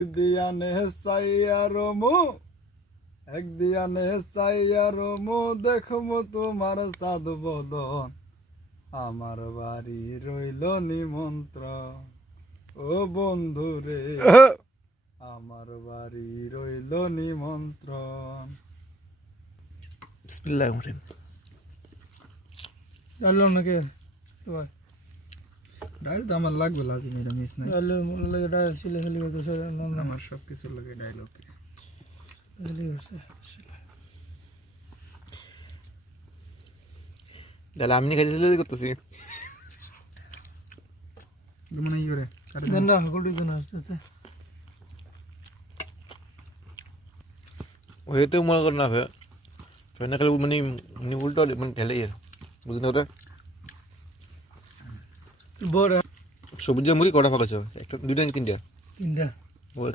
দিয়ানে চাইয়া রমু একদিয়ানে চাইয়া রমু দেখমু তোমার চাঁদ বদন আমার বাড়ি রইল নিমন্ত্রণ ও বন্ধু রে আমার বাড়ি রইল নিমন্ত্রণ। বিসমিল্লাহির রহমানির রহিম। ডাললাম নাকি এবার ডাইল তো আমার লাগবে লাজিম, এটা মিস নাই। ডালের লাগে ডাল ছিলে ফেলে গেছে আমার সব কিছু লাগে ডাইল। ওকে ডাল আমি খাইতে করতেছি। মানে ই করে দেন না হকুটি দেন আস্তে হয়তো মনে কর না ভাই ফেনা খেলে মানে উল্টো মানে ঢেলে বুঝলি ওটা বড় সবুজ মুড়ি কটা ফাঁকা একটা দুইটা তিনটা তিনটা